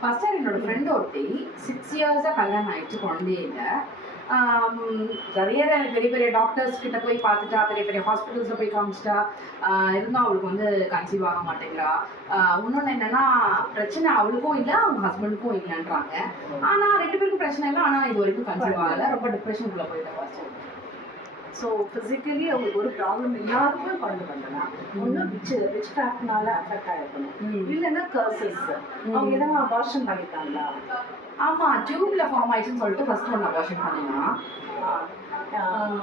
First என்னோட friend ஒருத்தி 6 இயர்ஸாக கல்யாணம் ஆயிடுச்சு, குழந்தையே இல்லை. நிறைய பெரிய பெரிய டாக்டர்ஸ் கிட்ட போய் பார்த்துட்டா, பெரிய பெரிய ஹாஸ்பிட்டல்ஸில் போய் காமிச்சிட்டா, இருந்தும் அவளுக்கு வந்து கன்சீவ் ஆக மாட்டேங்கிறா. இன்னொன்று என்னன்னா, பிரச்சனை அவளுக்கும் இல்லை, அவங்க ஹஸ்பண்டுக்கும் இல்லைன்றாங்க. ஆனால் 2 பேருக்கும் பிரச்சனை இல்லை, ஆனால் இது வரைக்கும் கன்சீவ் ஆகலை. ரொம்ப டிப்ரெஷனுக்குள்ளே போயிட்டேன் ஃபர்ஸ்ட். ஸோ ஃபிசிக்கலி அவங்களுக்கு ஒரு ப்ராப்ளம் இல்லாதப்போ கொண்டு வந்தலாம். ஒன்று விச் கிராஃப்ட்னால அஃபெக்ட் ஆகிருக்கணும், இல்லைன்னா கர்சஸ். அவங்க எதாவது அபார்ஷன் பண்ணிட்டாங்களா? ஆமாம், டியூப்ல ஃபார்ம் ஆயிடுச்சுன்னு சொல்லிட்டு ஃபர்ஸ்ட் ஒன்று அபார்ஷன் பண்ணினா.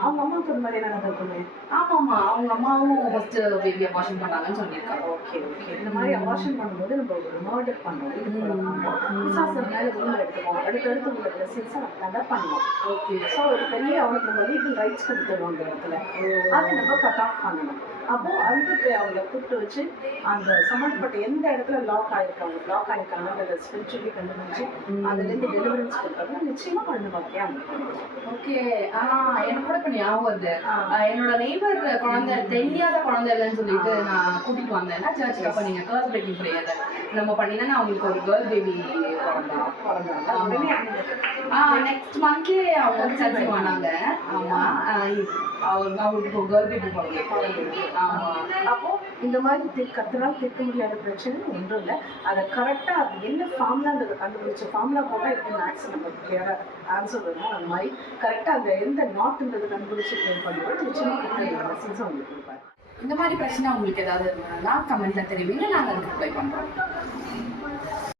அவங்க அம்மாவுக்கு ஒரு மாதிரி நடந்திருக்குமே. ஆமாம்மா, அவங்க அம்மாவும் ஃபர்ஸ்ட் பேபி அபார்ஷன் பண்ணாங்கன்னு சொல்லியிருக்காங்க. Okay okay. இந்த மாதிரி அபார்ஷன் பண்ணும்போது நம்ம ஒரு மர்டர் பண்ணுவோம், விசாசம் மேலே ரூம் எடுத்துக்கோம், அடுத்தடுத்து உள்ள பிளஸிங்ஸை நம்ம தடை பண்ணுவோம். ஓகே. ஸோ ஒரு பெரிய அவனுக்கு நம்ம லீகல் ரைட்ஸ் கொடுத்துருவோம் அந்த இடத்துல. அதை நம்ம கட் ஆஃப் பண்ணணும். அப்போது அதுக்கு அவங்கள கூப்பிட்டு வச்சு அந்த சம்மந்தப்பட்ட எந்த இடத்துல லாக் ஆகிருக்காங்க அதை ஸ்பிரிச்சுவலி கண்டுபிடிச்சு அதுலேருந்து டெலிவரன்ஸ் கொடுத்தாங்க. நிச்சயமாக குழந்தை பாக்கியா ஓகே. எனக்கு கூட இப்போ ஞாபகம் வருது, என்னோட நெய்பர் குழந்தை தெரியாத குழந்தை இல்லைன்னு சொல்லிட்டு நான் கூட்டிட்டு வந்தேன்னா சர்ச்சுக்கு. அப்போ நீங்கள் கேர்ள் பிரேக்கிங் ப்ரேயர் நம்ம பண்ணினா அவங்களுக்கு ஒரு கேர்ள் பேபி பிறந்தாங்க. நெக்ஸ்ட் மந்த்லேயே அவங்க வந்து சர்ச்சுக்கு வந்தாங்க. ஆமாம், அவங்களுக்கு ஒரு கேர்ள் பேபி பிறந்தாங்க. ஆமாம். அப்போது இந்த மாதிரி கத்துனால் தீர்க்க முடியாத பிரச்சனை ஒன்றும் இல்லை. அதை கரெக்டாக அது என்ன ஃபார்முலான்றதை கண்டுபிடிச்ச ஃபார்முலா போட்டால் எப்படி மேக்ஸ் நம்ம கிளியராக ஆன்சர் வரும். அந்த மாதிரி கரெக்டாக அந்த எந்த நாட்டுன்றது கண்டுபிடிச்சி க்ளியர் பண்ணுறது நிச்சயமாக மெசேஜ் அவங்களுக்கு கொடுப்பாரு. இந்த மாதிரி பிரச்சனை உங்களுக்கு ஏதாவது இருந்ததுன்னா கமெண்ட்ல தெரிவிங்க, நாங்கள் அதுக்கு அப்ளை பண்ணுறோம்.